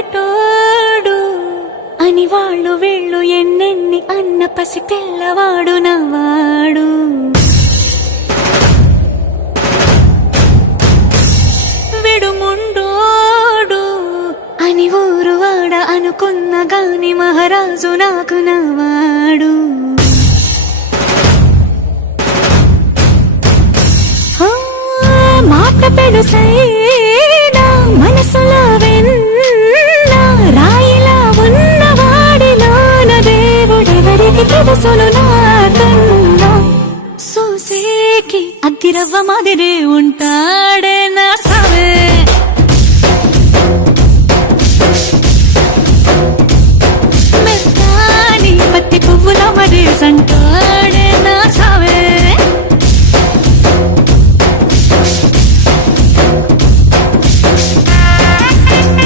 మొదటోడు అని వాళ్ళు వీళ్ళు ఎన్నెన్ని అన్న పసి తెల్లవాడు నవాడు. విడుముండోడు అని ఊరు వాడ అనుకున్న గాని మహారాజు నాకు నవాడు. మాట పెడుసైనా మనసులో వెన్న రాయిలా ఉన్నవాడిలోన దేవుడెవరికి తెలుసున